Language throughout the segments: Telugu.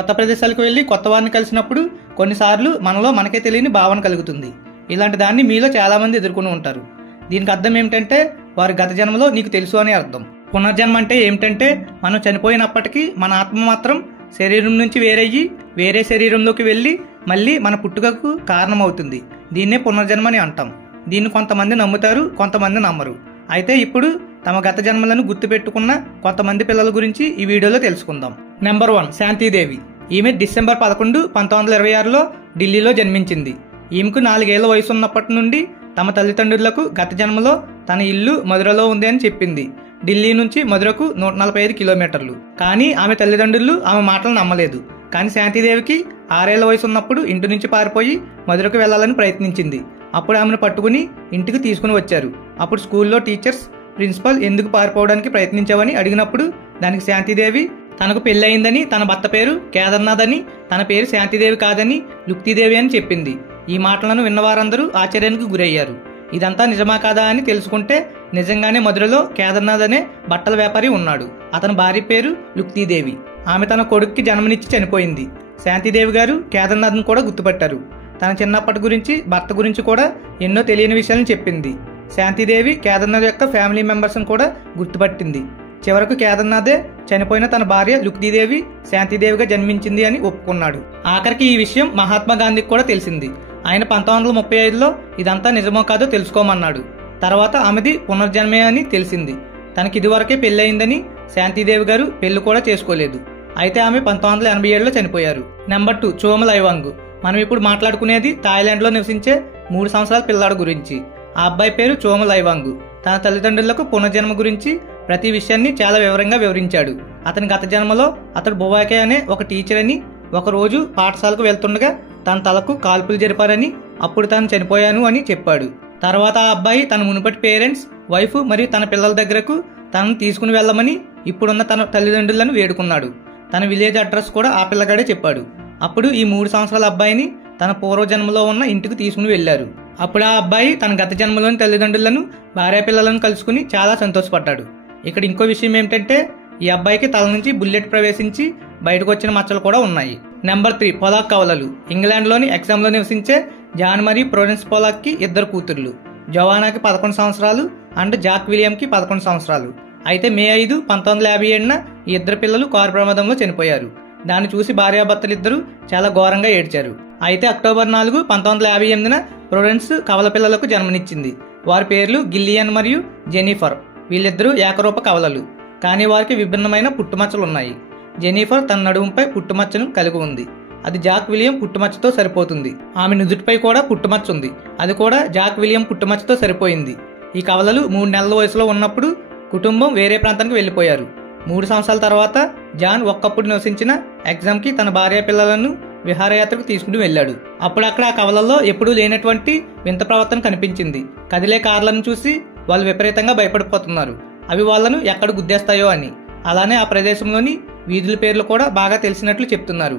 కొత్త ప్రదేశాలకు వెళ్ళి కొత్త వారిని కలిసినప్పుడు కొన్నిసార్లు మనలో మనకే తెలియని భావన కలుగుతుంది. ఇలాంటి దాన్ని మీలో చాలామంది ఎదుర్కొని ఉంటారు. దీనికి అర్థం ఏమిటంటే వారి గత జన్మలో నీకు తెలుసు అని అర్థం. పునర్జన్మ అంటే ఏమిటంటే మనం చనిపోయినప్పటికీ మన ఆత్మ మాత్రం శరీరం నుంచి వేరయ్యి వేరే శరీరంలోకి వెళ్ళి మళ్ళీ మన పుట్టుకకు కారణమవుతుంది. దీన్నే పునర్జన్మ అని అంటాం. దీన్ని కొంతమంది నమ్ముతారు, కొంతమంది నమ్మరు. అయితే ఇప్పుడు తమ గత జన్మలను గుర్తుపెట్టుకున్న కొంతమంది పిల్లల గురించి ఈ వీడియోలో తెలుసుకుందాం. నెంబర్ 1, శాంతిదేవి. ఈమె డిసెంబర్ 11, 1926లో ఢిల్లీలో జన్మించింది. ఈమెకు 4 ఏళ్ల వయసు ఉన్నప్పటి నుండి తమ తల్లిదండ్రులకు గత జన్మలో తన ఇల్లు మధురలో ఉంది అని చెప్పింది. ఢిల్లీ నుంచి మధురకు 145 కిలోమీటర్లు. కానీ ఆమె తల్లిదండ్రులు ఆమె మాటలు నమ్మలేదు. కానీ శాంతిదేవికి 6 ఏళ్ల వయసు ఉన్నప్పుడు ఇంటి నుంచి పారిపోయి మధురకు వెళ్లాలని ప్రయత్నించింది. అప్పుడు ఆమెను పట్టుకుని ఇంటికి తీసుకుని వచ్చారు. అప్పుడు స్కూల్లో టీచర్స్, ప్రిన్సిపల్ ఎందుకు పారిపోవడానికి ప్రయత్నించావని అడిగినప్పుడు దానికి శాంతిదేవి తనకు పెళ్ళయిందని, తన భర్త పేరు కేదార్నాథ్ అని, తన పేరు శాంతిదేవి కాదని లుక్తిదేవి అని చెప్పింది. ఈ మాటలను విన్నవారందరూ ఆశ్చర్యానికి గురయ్యారు. ఇదంతా నిజమా కాదా అని తెలుసుకుంటే నిజంగానే మధురలో కేదార్నాథ్ అనే బట్టల వ్యాపారి ఉన్నాడు. అతని భార్య పేరు లుక్తిదేవి. ఆమె తన కొడుక్కి జన్మనిచ్చి చనిపోయింది. శాంతిదేవి గారు కేదార్నాథ్ను కూడా గుర్తుపట్టారు. తన చిన్నప్పటి గురించి, భర్త గురించి కూడా ఎన్నో తెలియని విషయాలను చెప్పింది. శాంతిదేవి కేదార్నాథ్ యొక్క ఫ్యామిలీ మెంబర్స్ని కూడా గుర్తుపట్టింది. చివరకు కేదార్నాథే చనిపోయిన తన భార్య లుక్తిదేవి శాంతిదేవిగా జన్మించింది అని ఒప్పుకున్నాడు. ఆఖరికి ఈ విషయం మహాత్మా గాంధీకి కూడా తెలిసింది. ఆయన 1935లో ఇదంతా నిజమో కాదో తెలుసుకోమన్నాడు. తర్వాత ఆమెది పునర్జన్మే అని తెలిసింది. తనకి ఇదివరకే పెళ్ళయిందని శాంతిదేవి గారు పెళ్లి కూడా చేసుకోలేదు. అయితే ఆమె 1987లో చనిపోయారు. నెంబర్ 2, చోమలైవాంగ్. మనం ఇప్పుడు మాట్లాడుకునేది థాయిలాండ్లో నివసించే 3 సంవత్సరాల పిల్లాడు గురించి. ఆ అబ్బాయి పేరు చోమలైవాంగ్. తన తల్లిదండ్రులకు పునర్జన్మ గురించి ప్రతి విషయాన్ని చాలా వివరంగా వివరించాడు. అతని గత జన్మలో అతడు బొవాకే అనే ఒక టీచర్ అని, ఒకరోజు పాఠశాలకు వెళ్తుండగా తన తలకు కాల్పులు జరిపారని, అప్పుడు తాను చనిపోయాను అని చెప్పాడు. తర్వాత ఆ అబ్బాయి తన మునుపటి పేరెంట్స్, వైఫ్ మరియు తన పిల్లల దగ్గరకు తనను తీసుకుని వెళ్ళమని ఇప్పుడున్న తన తల్లిదండ్రులను వేడుకున్నాడు. తన విలేజ్ అడ్రస్ కూడా ఆ పిల్లగాడే చెప్పాడు. అప్పుడు ఈ 3 సంవత్సరాల అబ్బాయిని తన పూర్వజన్మలో ఉన్న ఇంటికి తీసుకుని వెళ్లారు. అప్పుడు ఆ అబ్బాయి తన గత జన్మలోని తల్లిదండ్రులను, భార్య పిల్లలను కలుసుకుని చాలా సంతోషపడ్డాడు. ఇక్కడ ఇంకో విషయం ఏమిటంటే ఈ అబ్బాయికి తల నుంచి బుల్లెట్ ప్రవేశించి బయటకు వచ్చిన మచ్చలు కూడా ఉన్నాయి. నెంబర్ 3, పొలాక్ కవలలు. ఇంగ్లాండ్లోని ఎగ్జామ్లో నివసించే జాన్ మరియు ప్రోడెన్స్ పొలాక్కి 2 కూతుర్లు. జోవానాకి 11 సంవత్సరాలు అండ్ జాక్ విలియంకి 11 సంవత్సరాలు. అయితే మే 5, 1957న ఈ 2 పిల్లలు కారు ప్రమాదంలో చనిపోయారు. దాన్ని చూసి భార్యాభర్తలిద్దరూ చాలా ఘోరంగా ఏడ్చారు. అయితే అక్టోబర్ 4, 1958న ప్రోడెన్స్ కవల పిల్లలకు జన్మనిచ్చింది. వారి పేర్లు గిల్లియన్ మరియు జెనిఫర్. వీళ్ళిద్దరూ ఏకరూప కవలలు, కానీ వారికి విభిన్నమైన పుట్టుమచ్చలు ఉన్నాయి. జెనిఫర్ తన నడుముపై పుట్టుమచ్చను కలిగి ఉంది. అది జాక్ విలియం పుట్టుమచ్చతో సరిపోతుంది. ఆమె నుదుటిపై కూడా పుట్టుమచ్చ ఉంది. అది కూడా జాక్ విలియం పుట్టుమచ్చతో సరిపోయింది. ఈ కవలలు 3 నెలల వయసులో ఉన్నప్పుడు కుటుంబం వేరే ప్రాంతానికి వెళ్లిపోయారు. 3 సంవత్సరాల తర్వాత జాన్ ఒక్కప్పుడు నివసించిన ఎగ్జామ్కి తన భార్య పిల్లలను విహారయాత్రకు తీసుకుని వెళ్ళాడు. అప్పుడు అక్కడ ఆ కవలల్లో ఎప్పుడూ లేనటువంటి వింత ప్రవర్తన కనిపించింది. కదిలే కార్లను చూసి వాళ్ళు విపరీతంగా భయపడిపోతున్నారు. అవి వాళ్లను ఎక్కడ గుద్దేస్తాయో అని. అలానే ఆ ప్రదేశంలోని వీధుల పేర్లు కూడా బాగా తెలిసినట్లు చెప్తున్నారు.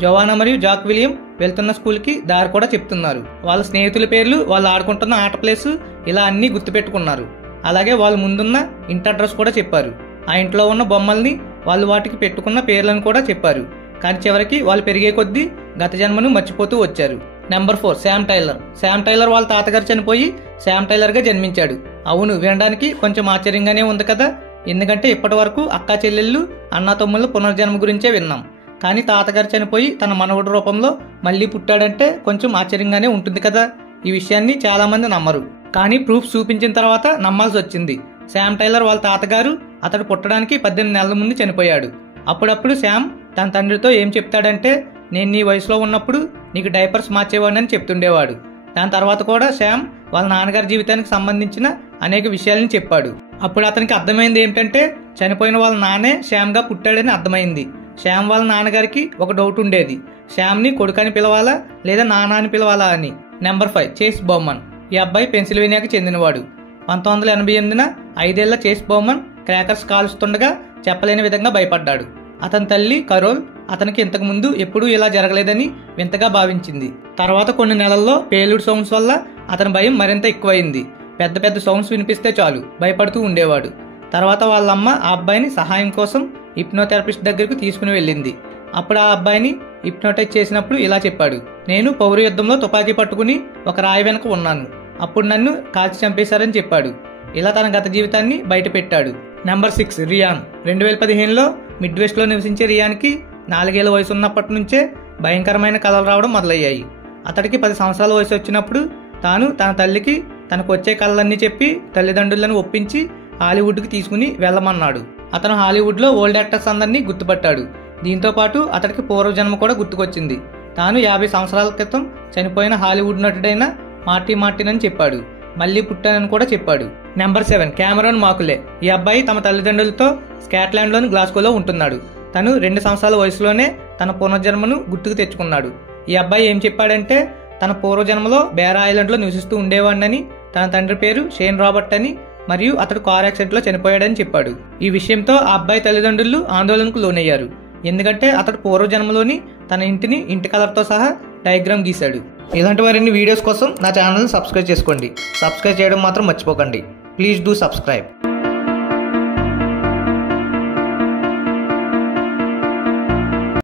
జోవానా మరియు జాక్ విలియం వెళ్తున్న స్కూల్కి దారి కూడా చెప్తున్నారు. వాళ్ళ స్నేహితుల పేర్లు, వాళ్ళు ఆడుకుంటున్న ఆట ప్లేసు, ఇలా అన్నీ గుర్తుపెట్టుకున్నారు. అలాగే వాళ్ళు ముందున్న ఇంటి అడ్రస్ కూడా చెప్పారు. ఆ ఇంట్లో ఉన్న బొమ్మల్ని, వాళ్ళు వాటికి పెట్టుకున్న పేర్లను కూడా చెప్పారు. కానీ చివరికి వాళ్ళు పెరిగే కొద్దీ గత జన్మను మర్చిపోతూ వచ్చారు. Number 4, Sam Tyler. Sam Tyler వాళ్ళ తాతగారు చనిపోయి శామ్ టైలర్ గా జన్మించాడు. అవును, వినడానికి కొంచెం ఆశ్చర్యంగానే ఉంది కదా. ఎందుకంటే ఇప్పటి వరకు అక్కా చెల్లెళ్ళు, అన్నా తమ్ముళ్ళ పునర్జన్మ గురించే విన్నాం. కానీ తాతగారు చనిపోయి తన మనవడి రూపంలో మళ్ళీ పుట్టాడంటే కొంచెం ఆశ్చర్యంగానే ఉంటుంది కదా. ఈ విషయాన్ని చాలా మంది నమ్మరు. కానీ ప్రూఫ్ చూపించిన తర్వాత నమ్మాల్సి వచ్చింది. శామ్ టైలర్ వాళ్ళ తాతగారు అతడు పుట్టడానికి 18 నెలల ముందు చనిపోయాడు. అప్పుడప్పుడు శామ్ తన తండ్రితో ఏం చెప్తాడంటే, నేను నీ వయసులో ఉన్నప్పుడు నీకు డైపర్స్ మార్చేవాడిని చెప్తుండేవాడు. దాని తర్వాత కూడా శామ్ వాళ్ళ నాన్నగారి జీవితానికి సంబంధించిన అనేక విషయాలను చెప్పాడు. అప్పుడు అతనికి అర్థమైంది ఏమిటంటే చనిపోయిన వాళ్ళ నాన్నే శ్యామ్ గా పుట్టాడని అర్థమైంది. శ్యామ్ వాళ్ళ నాన్నగారికి ఒక డౌట్ ఉండేది, శ్యామ్ని కొడుకని పిలవాలా లేదా నాన్న అని పిలవాలా అని. నెంబర్ 5, చేస్ బౌమన్. ఈ అబ్బాయి పెన్సిల్వేనియాకి చెందినవాడు. 1988న 5 ఏళ్ల చేస్ బౌమన్ క్రాకర్స్ కాల్స్తుండగా చెప్పలేని విధంగా భయపడ్డాడు. అతని తల్లి కరోల్ అతనికి ఇంతకు ముందు ఎప్పుడూ ఇలా జరగలేదని వింతగా భావించింది. తర్వాత కొన్ని నెలల్లో పేలుడు సౌండ్స్ వల్ల అతని భయం మరింత ఎక్కువైంది. పెద్ద పెద్ద సౌండ్స్ వినిపిస్తే చాలు భయపడుతూ ఉండేవాడు. తర్వాత వాళ్ళమ్మ ఆ అబ్బాయిని సహాయం కోసం హిప్నోథెరపిస్ట్ దగ్గరకు తీసుకుని వెళ్ళింది. అప్పుడు ఆ అబ్బాయిని హిప్నోటైజ్ చేసినప్పుడు ఇలా చెప్పాడు, నేను పౌర యుద్ధంలో తుపాకీ పట్టుకుని ఒక రాయి వెనక ఉన్నాను, అప్పుడు నన్ను కాల్చి చంపేశారని చెప్పాడు. ఇలా తన గత జీవితాన్ని బయట పెట్టాడు. Number 6 Ryan. 2015లో మిడ్ వెస్ట్ లో నివసించే రియాన్కి 4 ఏళ్ల వయసు ఉన్నప్పటి నుంచే భయంకరమైన కలలు రావడం మొదలయ్యాయి. అతడికి 10 సంవత్సరాల వయసు వచ్చినప్పుడు తాను తన తల్లికి తనకు వచ్చే కళలన్నీ చెప్పి తల్లిదండ్రులను ఒప్పించి హాలీవుడ్కి తీసుకుని వెళ్ళమన్నాడు. అతను హాలీవుడ్లో ఓల్డ్ యాక్టర్స్ అందరినీ గుర్తుపట్టాడు. దీంతో పాటు అతడికి పూర్వజన్మ కూడా గుర్తుకొచ్చింది. తాను 50 సంవత్సరాల క్రితం చనిపోయిన హాలీవుడ్ నటుడైన మార్టిన్ అని చెప్పాడు. మళ్ళీ పుట్టానని కూడా చెప్పాడు. Number 7 Cameron Macaulay. ఈ అబ్బాయి తమ తల్లిదండ్రులతో స్కాట్లాండ్లోని గ్లాస్గోలో ఉంటున్నాడు. తను 2 సంవత్సరాల వయసులోనే తన పునర్జన్మను గుర్తుకు తెచ్చుకున్నాడు. ఈ అబ్బాయి ఏం చెప్పాడంటే తన పూర్వజన్మలో బేర్ ఐలాండ్లో నివసిస్తూ ఉండేవాడినని, తన తండ్రి పేరు షేన్ రాబర్ట్ అని, మరియు అతడు కార్ యాక్సిడెంట్లో చనిపోయాడని చెప్పాడు. ఈ విషయంతో ఆ అబ్బాయి తల్లిదండ్రులు ఆందోళనకు లోనయ్యారు. ఎందుకంటే అతడు పూర్వజన్మలోని తన ఇంటి కలర్తో సహా డయాగ్రామ్ గీశాడు. ఇలాంటి మరిన్ని వీడియోస్ కోసం నా ఛానల్ని సబ్స్క్రైబ్ చేసుకోండి. సబ్స్క్రైబ్ చేయడం మాత్రం మర్చిపోకండి. Please do subscribe.